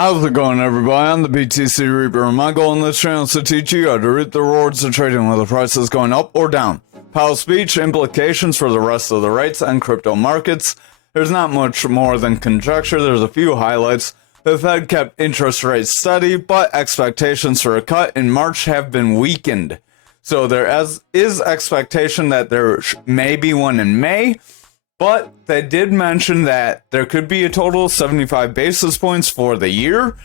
How's it going, everybody? I'm the BTC Reaper, and my goal in this channel is to teach you how to reap the rewards of trading whether the price is going up or down. Power speech, implications for the rest of the rates and crypto markets. There's not much more than conjecture. There's a few highlights. The Fed kept interest rates steady, but expectations for a cut in March have been weakened. So there is expectation that there may be one in May. But they did mention that there could be a total of 75 basis points for the year.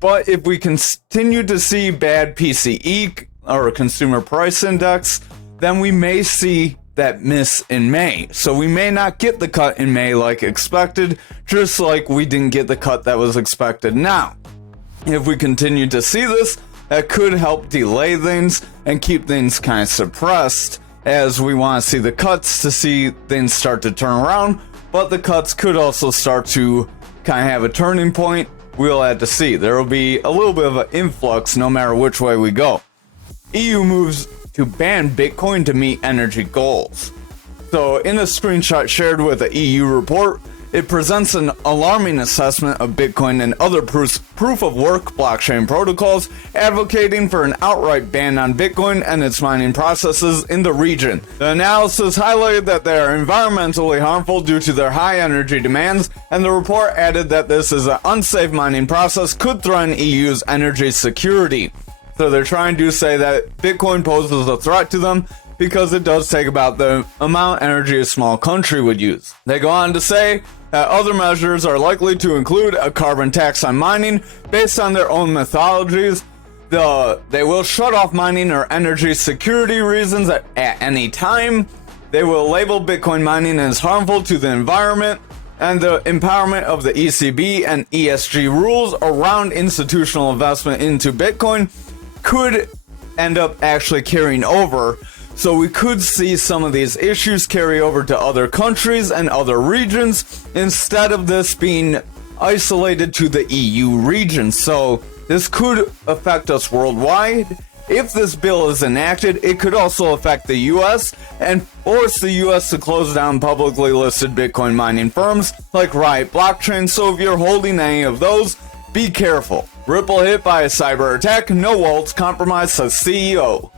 But if we continue to see bad PCE or consumer price index, then we may see that miss in May. So we may not get the cut in May like expected, just like we didn't get the cut that was expected now. If we continue to see this, that could help delay things and keep things kind of suppressed, as we want to see the cuts to see things start to turn around, but the cuts could also start to kind of have a turning point. We'll have to see. There will be a little bit of an influx no matter which way we go. EU moves to ban Bitcoin to meet energy goals. So in a screenshot shared with the EU report, it presents an alarming assessment of Bitcoin and other proof-of-work blockchain protocols, advocating for an outright ban on Bitcoin and its mining processes in the region. The analysis highlighted that they are environmentally harmful due to their high energy demands, and the report added that this is an unsafe mining process could threaten EU's energy security. So they're trying to say that Bitcoin poses a threat to them, because it does take about the amount of energy a small country would use. They go on to say that other measures are likely to include a carbon tax on mining based on their own methodologies. They will shut off mining or energy security reasons at any time. They will label Bitcoin mining as harmful to the environment, and the empowerment of the ECB and ESG rules around institutional investment into Bitcoin could end up actually carrying over. So we could see some of these issues carry over to other countries and other regions instead of this being isolated to the EU region. So this could affect us worldwide. If this bill is enacted, it could also affect the US and force the US to close down publicly listed Bitcoin mining firms like Riot Blockchain. So if you're holding any of those, be careful. Ripple hit by a cyber attack, no wallets compromised, says CEO.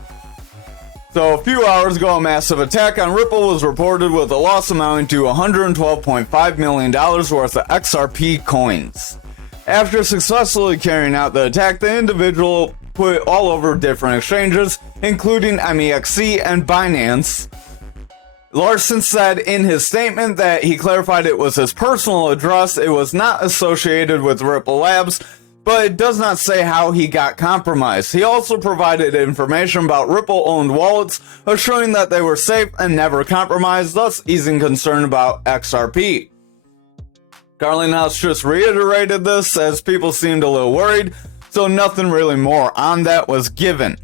So a few hours ago, a massive attack on Ripple was reported with a loss amounting to $112.5 million worth of XRP coins. After successfully carrying out the attack, the individual put it all over different exchanges, including MEXC and Binance. Larson said in his statement that he clarified it was his personal address, it was not associated with Ripple Labs, but it does not say how he got compromised. He also provided information about Ripple-owned wallets, assuring that they were safe and never compromised, thus easing concern about XRP. Carlinghouse just reiterated this, as people seemed a little worried, so nothing really more on that was given.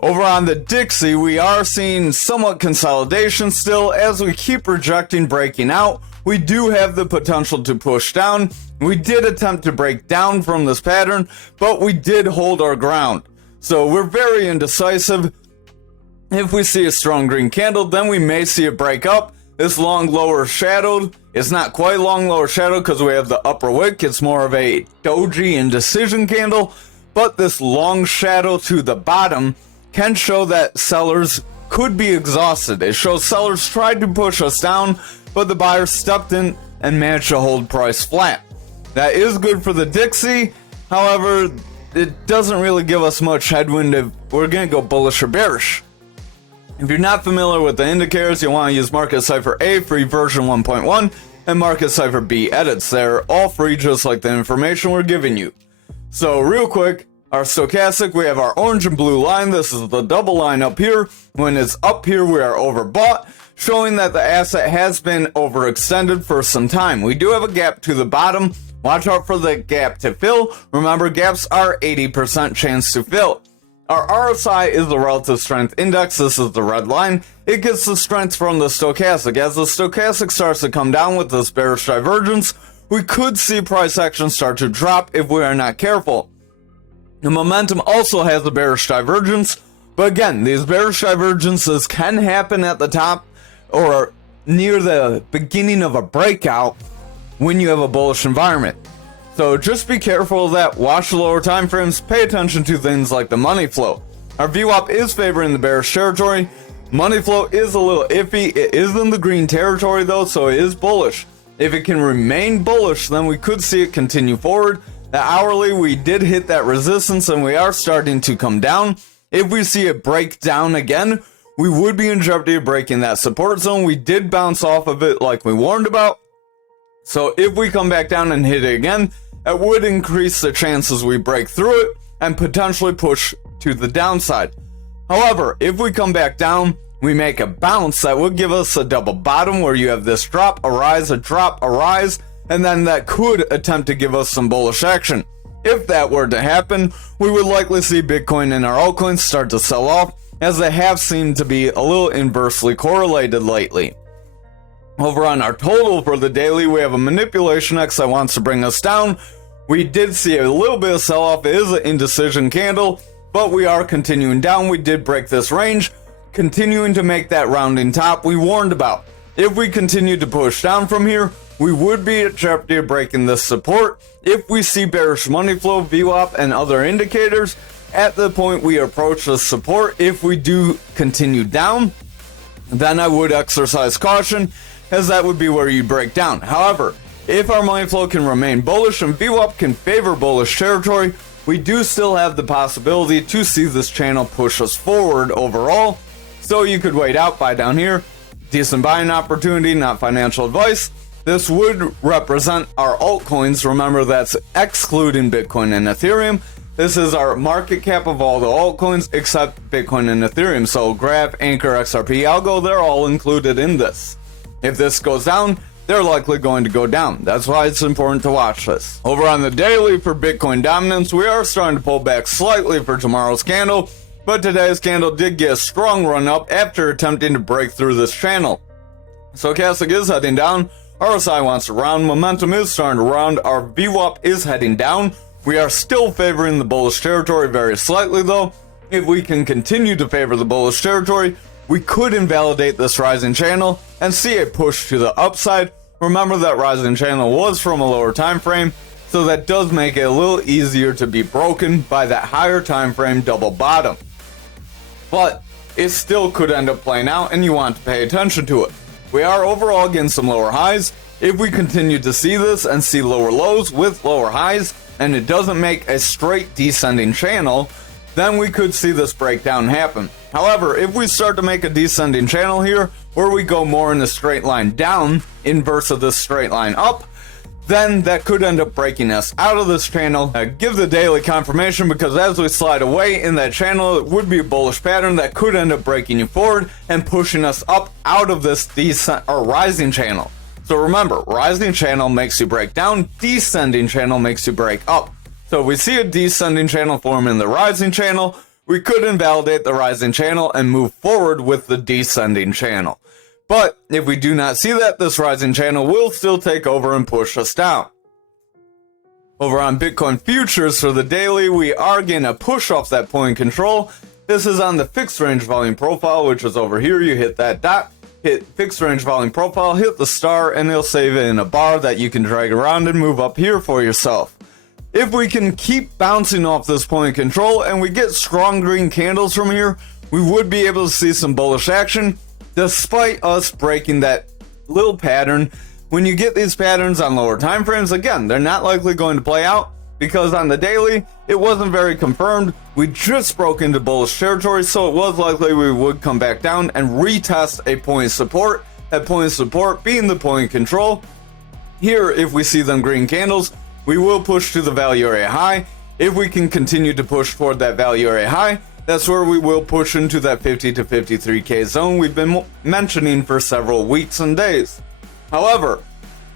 Over on the Dixie, we are seeing somewhat consolidation still, as we keep rejecting breaking out. We do have the potential to push down. We did attempt to break down from this pattern, but we did hold our ground. So we're very indecisive. If we see a strong green candle, then we may see it break up. This long lower shadowed. It's not quite long lower shadow because we have the upper wick. It's more of a doji indecision candle. But this long shadow to the bottom can show that sellers could be exhausted. It shows sellers tried to push us down, but the buyers stepped in and managed to hold price flat. That is good for the Dixie. However, it doesn't really give us much headwind if we're going to go bullish or bearish. If you're not familiar with the indicators, you'll want to use Market Cipher A free version 1.1 and Market Cipher B edits. They're all free, just like the information we're giving you. So real quick, our stochastic, we have our orange and blue line. This is the double line up here. When it's up here, we are overbought, showing that the asset has been overextended for some time. We do have a gap to the bottom. Watch out for the gap to fill. Remember, gaps are 80% chance to fill. Our RSI is the relative strength index. This is the red line. It gets the strength from the stochastic. As the stochastic starts to come down with this bearish divergence, we could see price action start to drop if we are not careful. The momentum also has a bearish divergence, but again, these bearish divergences can happen at the top or near the beginning of a breakout when you have a bullish environment. So just be careful of that, watch the lower time frames, pay attention to things like the money flow. Our VWAP is favoring the bearish territory. Money flow is a little iffy. It is in the green territory though, so it is bullish. If it can remain bullish, then we could see it continue forward. The hourly, we did hit that resistance and we are starting to come down. If we see it break down again, we would be in jeopardy of breaking that support zone. We did bounce off of it like we warned about. So if we come back down and hit it again, it would increase the chances we break through it and potentially push to the downside. However, if we come back down, we make a bounce, that would give us a double bottom where you have this drop, a rise, a drop, a rise, and then that could attempt to give us some bullish action. If that were to happen, we would likely see Bitcoin and our altcoins start to sell off, as they have seemed to be a little inversely correlated lately. Over on our total for the daily, we have a manipulation X that wants to bring us down. We did see a little bit of sell-off. It is an indecision candle, but we are continuing down. We did break this range, continuing to make that rounding top we warned about. If we continue to push down from here, we would be at jeopardy of breaking this support. If we see bearish money flow, VWAP, and other indicators, at the point we approach the support, if we do continue down, then I would exercise caution, as that would be where you break down. However, if our money flow can remain bullish and VWAP can favor bullish territory, we do still have the possibility to see this channel push us forward overall. So you could wait out, buy down here. Decent buying opportunity, not financial advice. This would represent our altcoins. Remember, that's excluding Bitcoin and Ethereum. This is our market cap of all the altcoins except Bitcoin and Ethereum. So Graph, Ankr, XRP, ALGO, they're all included in this. If this goes down, they're likely going to go down. That's why it's important to watch this. Over on the daily for Bitcoin dominance, we are starting to pull back slightly for tomorrow's candle, but today's candle did get a strong run up after attempting to break through this channel. Stochastic is heading down. RSI wants to round. Momentum is starting to round. Our VWAP is heading down. We are still favoring the bullish territory very slightly though. If we can continue to favor the bullish territory, we could invalidate this rising channel and see a push to the upside. Remember that rising channel was from a lower time frame, so that does make it a little easier to be broken by that higher time frame double bottom. But it still could end up playing out and you want to pay attention to it. We are overall getting some lower highs. If we continue to see this and see lower lows with lower highs and it doesn't make a straight descending channel, then we could see this breakdown happen. However, if we start to make a descending channel here, where we go more in a straight line down, inverse of this straight line up, then that could end up breaking us out of this channel. Give the daily confirmation, because as we slide away in that channel, it would be a bullish pattern that could end up breaking you forward and pushing us up out of this descent or rising channel. So remember, rising channel makes you break down, descending channel makes you break up. So if we see a descending channel form in the rising channel, we could invalidate the rising channel and move forward with the descending channel. But if we do not see that, this rising channel will still take over and push us down. Over on Bitcoin futures for the daily, we are getting a push off that point control. This is on the fixed range volume profile, which is over here. You hit that dot, hit fixed range volume profile, hit the star, and it'll save it in a bar that you can drag around and move up here for yourself. If we can keep bouncing off this point control and we get strong green candles from here, we would be able to see some bullish action despite us breaking that little pattern. When you get these patterns on lower time frames, again, they're not likely going to play out because on the daily, it wasn't very confirmed. We just broke into bullish territory, so it was likely we would come back down and retest a point of support, that point of support being the point control. Here, if we see them green candles, we will push to the value area high. If we can continue to push toward that value area high, that's where we will push into that 50 to 53k zone we've been mentioning for several weeks and days. However,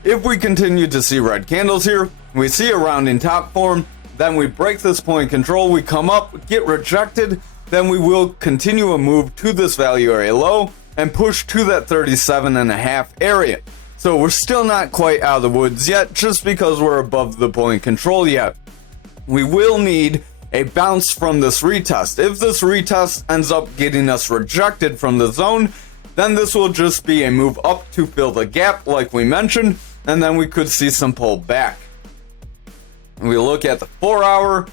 if we continue to see red candles here, we see a rounding top form, then we break this point control, we come up, get rejected, then we will continue a move to this value area low and push to that 37.5 area. So we're still not quite out of the woods yet, just because we're above the point control yet. We will need a bounce from this retest. If this retest ends up getting us rejected from the zone, then this will just be a move up to fill the gap like we mentioned, and then we could see some pull back. We look at the 4 hour,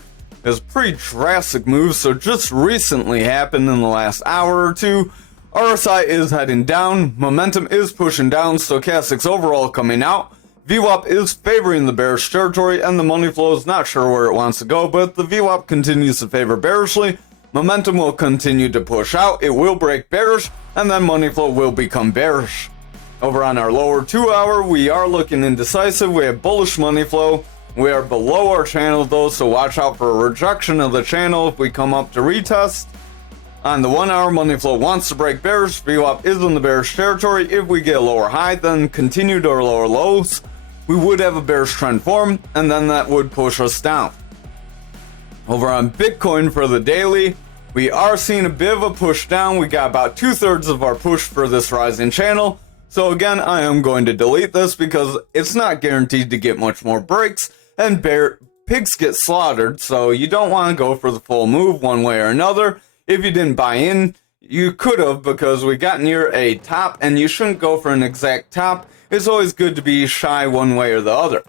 it's a pretty drastic move, so just recently happened in the last hour or two. RSI is heading down, momentum is pushing down, stochastics overall coming out. VWAP is favoring the bearish territory, and the money flow is not sure where it wants to go, but the VWAP continues to favor bearishly. Momentum will continue to push out, it will break bearish, and then money flow will become bearish. Over on our lower 2 hour, we are looking indecisive, we have bullish money flow. We are below our channel though, so watch out for a rejection of the channel if we come up to retest. On the 1 hour, money flow wants to break bearish, VWAP is in the bearish territory. If we get a lower high, then continue to our lower lows, we would have a bearish trend form, and then that would push us down. Over on Bitcoin for the daily, we are seeing a bit of a push down. We got about 2/3 of our push for this rising channel. So again, I am going to delete this because it's not guaranteed to get much more breaks, and pigs get slaughtered, so you don't want to go for the full move one way or another. If you didn't buy in, you could have, because we got near a top, and you shouldn't go for an exact top. It's always good to be shy one way or the other.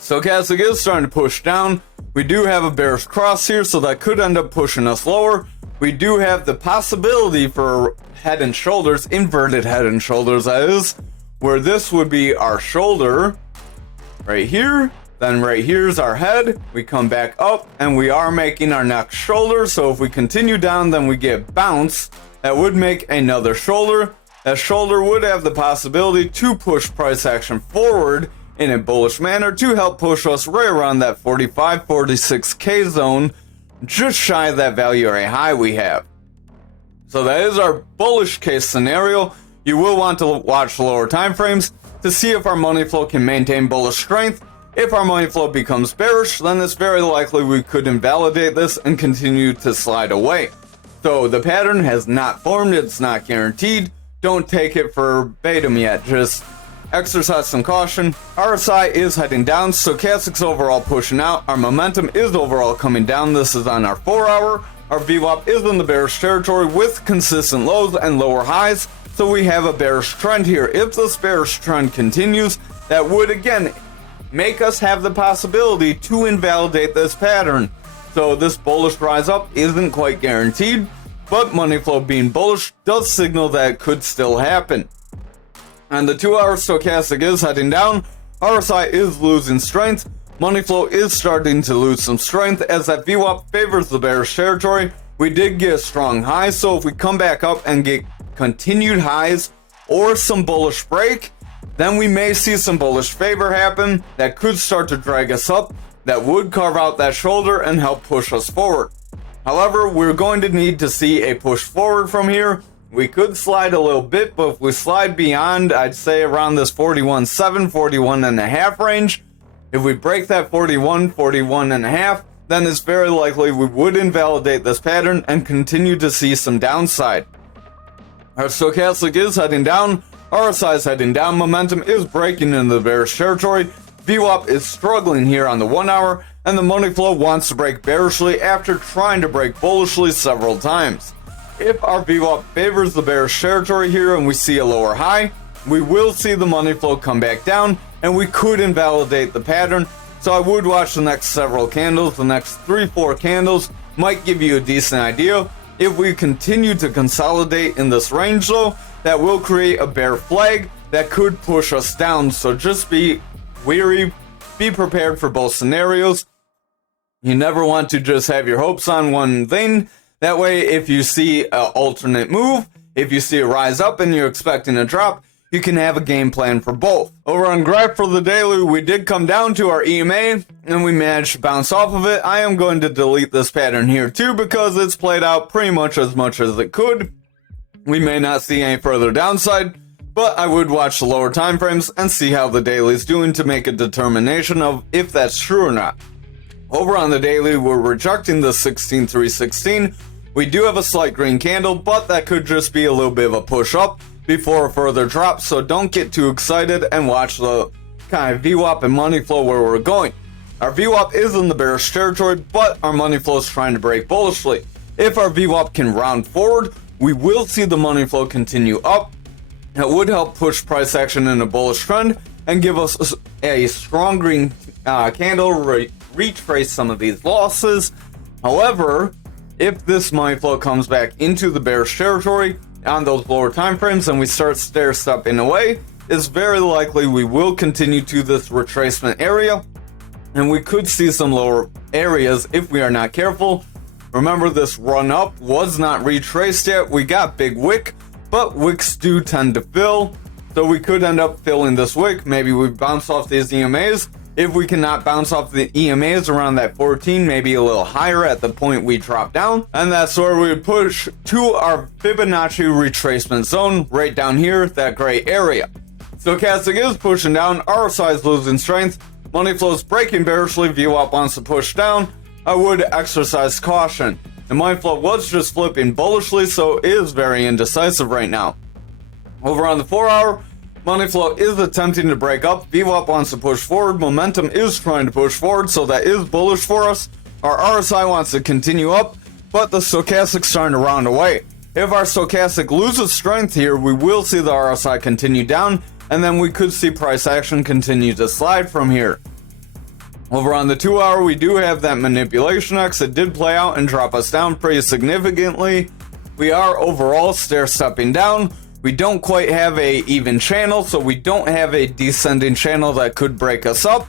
Stochastic is starting to push down. We do have a bearish cross here, so that could end up pushing us lower. We do have the possibility for head and shoulders, inverted head and shoulders that is, where this would be our shoulder right here, then right here's our head, we come back up, and we are making our next shoulder. So if we continue down, then we get bounce, that would make another shoulder. That shoulder would have the possibility to push price action forward in a bullish manner to help push us right around that 45-46k zone, just shy of that value area high we have. So that is our bullish case scenario. You will want to watch lower time frames to see if our money flow can maintain bullish strength. If our money flow becomes bearish, then it's very likely we could invalidate this and continue to slide away. So the pattern has not formed, it's not guaranteed. Don't take it verbatim yet, just exercise some caution. RSI is heading down, stochastics overall pushing out, our momentum is overall coming down. This is on our 4 hour. Our VWAP is in the bearish territory with consistent lows and lower highs, so we have a bearish trend here. If this bearish trend continues, that would again make us have the possibility to invalidate this pattern. So this bullish rise up isn't quite guaranteed, but money flow being bullish does signal that it could still happen. And the 2 hour stochastic is heading down, RSI is losing strength, money flow is starting to lose some strength as that VWAP favors the bearish territory. We did get a strong high, so if we come back up and get continued highs or some bullish break, then we may see some bullish favor happen that could start to drag us up, that would carve out that shoulder and help push us forward. However, we're going to need to see a push forward from here. We could slide a little bit, but if we slide beyond, I'd say around this 41.7, 41.5 range, if we break that 41.5, then it's very likely we would invalidate this pattern and continue to see some downside. Our stochastic is heading down, RSI is heading down, momentum is breaking into the bearish territory, VWAP is struggling here on the 1 hour, and the money flow wants to break bearishly after trying to break bullishly several times. If our VWAP favors the bearish territory here and we see a lower high, we will see the money flow come back down and we could invalidate the pattern. So I would watch the next several candles. The next 3-4 candles might give you a decent idea. If we continue to consolidate in this range though, that will create a bear flag that could push us down. So just be wary, be prepared for both scenarios. You never want to just have your hopes on one thing. That way, if you see an alternate move, if you see a rise up and you're expecting a drop, you can have a game plan for both. Over on graph for the daily, we did come down to our EMA and we managed to bounce off of it. I am going to delete this pattern here too because it's played out pretty much as it could. We may not see any further downside, but I would watch the lower time frames and see how the daily is doing to make a determination of if that's true or not. Over on the daily, we're rejecting the 16.316. We do have a slight green candle, but that could just be a little bit of a push up before a further drop, so don't get too excited and watch the kind of VWAP and money flow where we're going. Our VWAP is in the bearish territory, but our money flow is trying to break bullishly. If our VWAP can round forward, we will see the money flow continue up. That would help push price action in a bullish trend, and give us a strong green candle, retrace some of these losses. However, if this money flow comes back into the bearish territory on those lower time frames and we start stair-stepping away, it's very likely we will continue to this retracement area, and we could see some lower areas if we are not careful. Remember, this run up was not retraced yet. We got big wick, but wicks do tend to fill, so we could end up filling this wick. Maybe we bounce off these EMAs. If we cannot bounce off the EMAs around that 14, maybe a little higher at the point we drop down, and that's where we would push to our Fibonacci retracement zone right down here, that gray area. Stochastic is pushing down, RSI is losing strength, money flow is breaking bearishly, VWAP wants to push down. I would exercise caution. The money flow was just flipping bullishly, so it is very indecisive right now. Over on the 4 hour, money flow is attempting to break up, VWAP wants to push forward, momentum is trying to push forward, so that is bullish for us. Our RSI wants to continue up, but the stochastic's starting to round away. If our stochastic loses strength here, we will see the RSI continue down, and then we could see price action continue to slide from here. Over on the 2 hour, we do have that manipulation X. It did play out and drop us down pretty significantly. We are overall stair-stepping down. We don't quite have a even channel, so we don't have a descending channel that could break us up.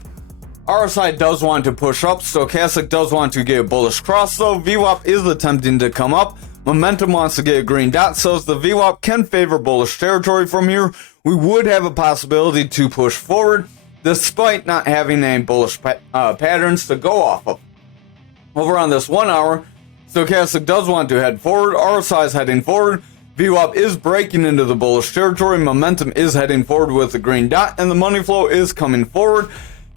RSI does want to push up. Stochastic does want to get a bullish cross, though. VWAP is attempting to come up. Momentum wants to get a green dot, so the VWAP can favor bullish territory from here. We would have a possibility to push forward, despite not having any bullish patterns to go off of. Over on this 1 hour, stochastic does want to head forward, RSI is heading forward, VWAP is breaking into the bullish territory, momentum is heading forward with the green dot, and the money flow is coming forward.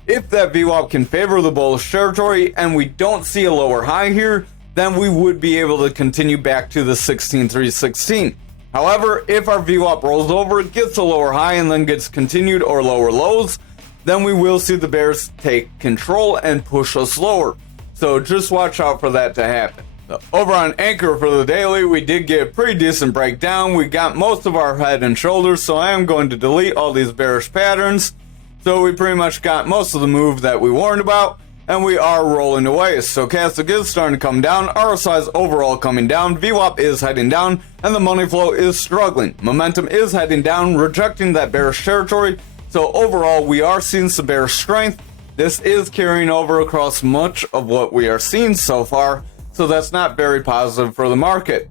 If that VWAP can favor the bullish territory and we don't see a lower high here, then we would be able to continue back to the 16,316. However, if our VWAP rolls over, gets a lower high and then gets continued or lower lows, then we will see the bears take control and push us lower. So just watch out for that to happen. Over on Ankr for the daily, we did get a pretty decent breakdown. We got most of our head and shoulders, so I am going to delete all these bearish patterns. So we pretty much got most of the move that we warned about, and we are rolling away. Stochastic is starting to come down, RSI is overall coming down, VWAP is heading down, and the money flow is struggling. Momentum is heading down, rejecting that bearish territory. So overall, we are seeing some bearish strength. This is carrying over across much of what we are seeing so far, so that's not very positive for the market.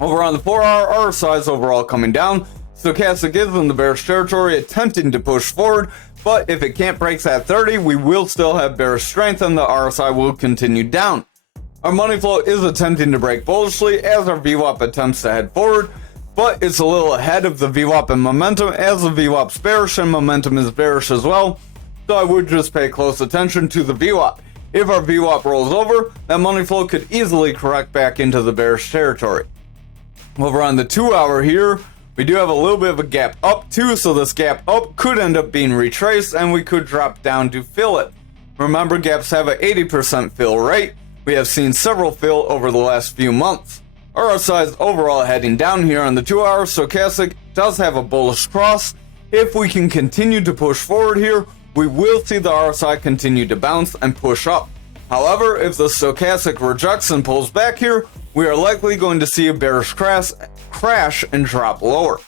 Over on the 4 hour, RSI is overall coming down. Stochastic is in the bearish territory, attempting to push forward, but if it can't break that 30, we will still have bearish strength and the RSI will continue down. Our money flow is attempting to break bullishly as our VWAP attempts to head forward, but it's a little ahead of the VWAP and momentum as the VWAP's bearish and momentum is bearish as well, so I would just pay close attention to the VWAP. If our VWAP rolls over, that money flow could easily correct back into the bearish territory. Over on the 2 hour here, we do have a little bit of a gap up too, so this gap up could end up being retraced and we could drop down to fill it. Remember, gaps have an 80% fill rate. We have seen several fill over the last few months. RSI is overall heading down here on the 2 hour. Stochastic does have a bullish cross. If we can continue to push forward here, we will see the RSI continue to bounce and push up. However, if the stochastic rejects and pulls back here, we are likely going to see a bearish crash and drop lower.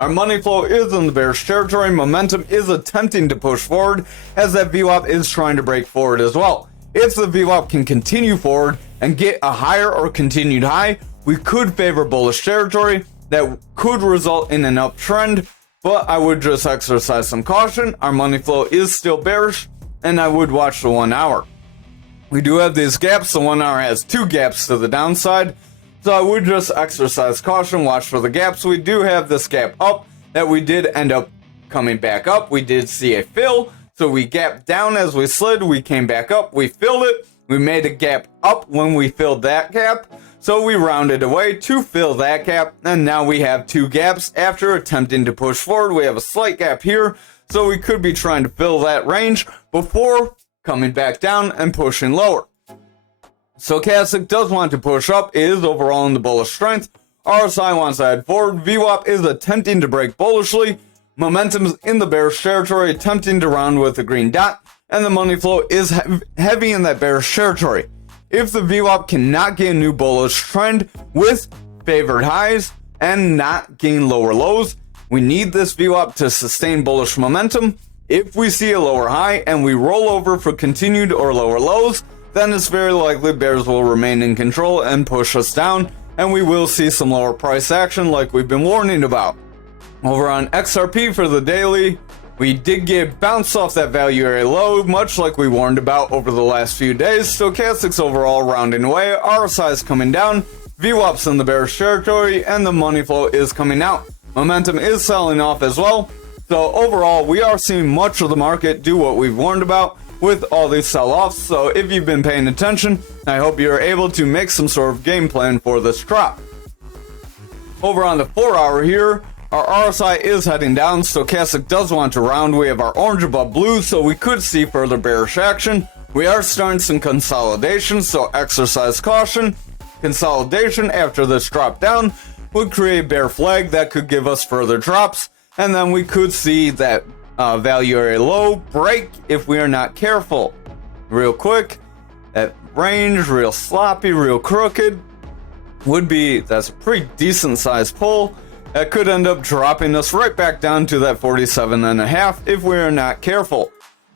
Our money flow is in the bearish territory. Momentum is attempting to push forward as that VWAP is trying to break forward as well. If the VWAP can continue forward and get a higher or continued high, we could favor bullish territory that could result in an uptrend, but I would just exercise some caution. Our money flow is still bearish, and I would watch the 1 hour. We do have these gaps. The 1 hour has 2 gaps to the downside, so I would just exercise caution, watch for the gaps. We do have this gap up that we did end up coming back up. We did see a fill, so we gapped down as we slid. We came back up, we filled it. We made a gap up when we filled that gap, so we rounded away to fill that gap, and now we have 2 gaps after attempting to push forward. We have a slight gap here, so we could be trying to fill that range before coming back down and pushing lower. Stochastic does want to push up, it is overall in the bullish strength. RSI wants to head forward. VWAP is attempting to break bullishly. Momentum's in the bearish territory, attempting to round with a green dot, and the money flow is heavy in that bearish territory. If the VWAP cannot get a new bullish trend with favored highs and not gain lower lows, we need this VWAP to sustain bullish momentum. If we see a lower high and we roll over for continued or lower lows, then it's very likely bears will remain in control and push us down, and we will see some lower price action like we've been warning about. Over on XRP for the daily, we did get bounced off that value area low, much like we warned about over the last few days. Stochastics overall rounding away, RSI is coming down, VWAP's in the bearish territory, and the money flow is coming out. Momentum is selling off as well. So overall, we are seeing much of the market do what we've warned about with all these sell-offs. So if you've been paying attention, I hope you're able to make some sort of game plan for this drop. Over on the 4-hour here, our RSI is heading down. Stochastic does want to round. We have our orange above blue, so we could see further bearish action. We are starting some consolidation, so exercise caution. Consolidation after this drop down would create a bear flag that could give us further drops, and then we could see that value area low break if we are not careful. Real quick, that range, real sloppy, real crooked, would be, that's a pretty decent sized pull. That could end up dropping us right back down to that 47.5 if we are not careful.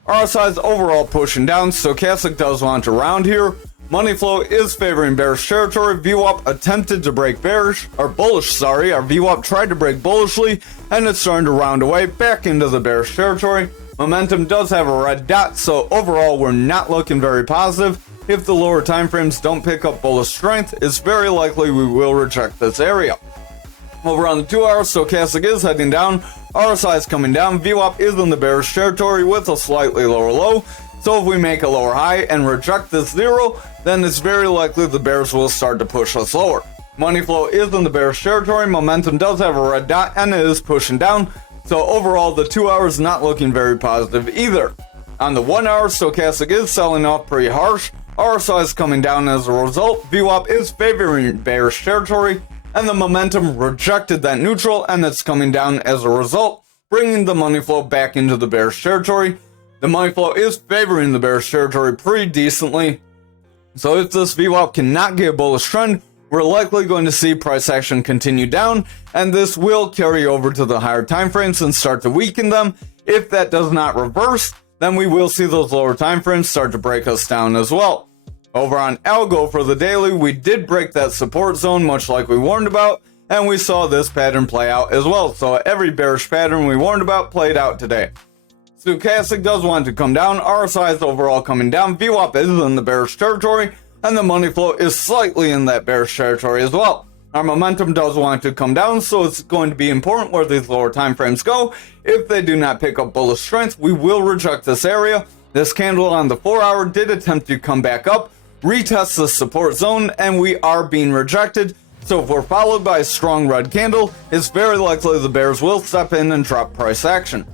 RSI is overall pushing down. Stochastic does want to round here. Money flow is favoring bearish territory. VWAP attempted to break bearish, or bullish, sorry. Our VWAP tried to break bullishly, and it's starting to round away back into the bearish territory. Momentum does have a red dot, so overall we're not looking very positive. If the lower time frames don't pick up bullish strength, it's very likely we will reject this area. Over on the 2-hour, Stochastic is heading down, RSI is coming down, VWAP is in the bearish territory with a slightly lower low. So if we make a lower high and reject this zero, then it's very likely the bears will start to push us lower. Money flow is in the bearish territory, momentum does have a red dot and it is pushing down. So overall the 2-hour is not looking very positive either. On the 1-hour, Stochastic is selling off pretty harsh, RSI is coming down as a result, VWAP is favoring bearish territory, and the momentum rejected that neutral and it's coming down as a result, bringing the money flow back into the bearish territory. The money flow is favoring the bearish territory pretty decently. So if this VWAP cannot get a bullish trend, we're likely going to see price action continue down, and this will carry over to the higher time frames and start to weaken them. If that does not reverse, then we will see those lower time frames start to break us down as well. Over on ALGO for the daily, we did break that support zone much like we warned about, and we saw this pattern play out as well. So every bearish pattern we warned about played out today. Stochastic does want to come down, RSI is overall coming down, VWAP is in the bearish territory, and the money flow is slightly in that bearish territory as well. Our momentum does want to come down, so it's going to be important where these lower time frames go. If they do not pick up bullish strength, we will reject this area. This candle on the 4-hour did attempt to come back up, retest the support zone, and we are being rejected. So if we're followed by a strong red candle, it's very likely the bears will step in and drop price action.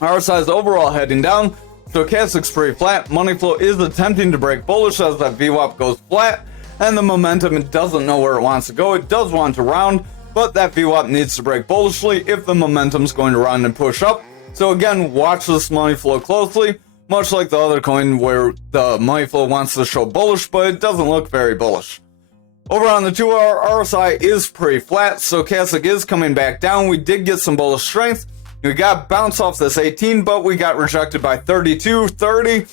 RSI is overall heading down, Stochastic's pretty flat, money flow is attempting to break bullish as that VWAP goes flat, and the momentum, it doesn't know where it wants to go. It does want to round, but that VWAP needs to break bullishly if the momentum's going to round and push up. So again, watch this money flow closely, much like the other coin where the money flow wants to show bullish, but it doesn't look very bullish. Over on the 2-hour, RSI is pretty flat, Stochastic is coming back down. We did get some bullish strength. We got bounced off this 18, but we got rejected by 32, 30.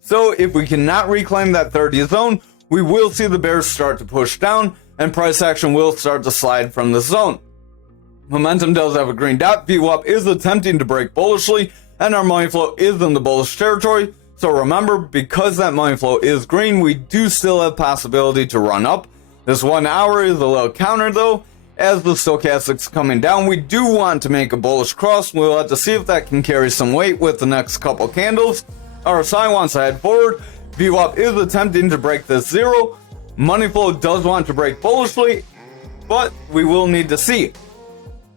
So if we cannot reclaim that 30 zone, we will see the bears start to push down, and price action will start to slide from the zone. Momentum does have a green dot, VWAP is attempting to break bullishly, and our money flow is in the bullish territory. So remember, because that money flow is green, we do still have possibility to run up. This 1 hour is a little counter though. As the Stochastic's coming down, we do want to make a bullish cross. We'll have to see if that can carry some weight with the next couple candles. RSI wants to head forward. VWAP is attempting to break this zero. Money flow does want to break bullishly, but we will need to see.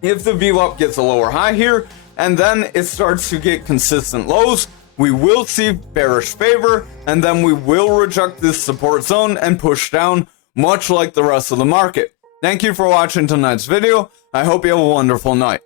If the VWAP gets a lower high here, and then it starts to get consistent lows, we will see bearish favor, and then we will reject this support zone and push down, much like the rest of the market. Thank you for watching tonight's video. I hope you have a wonderful night.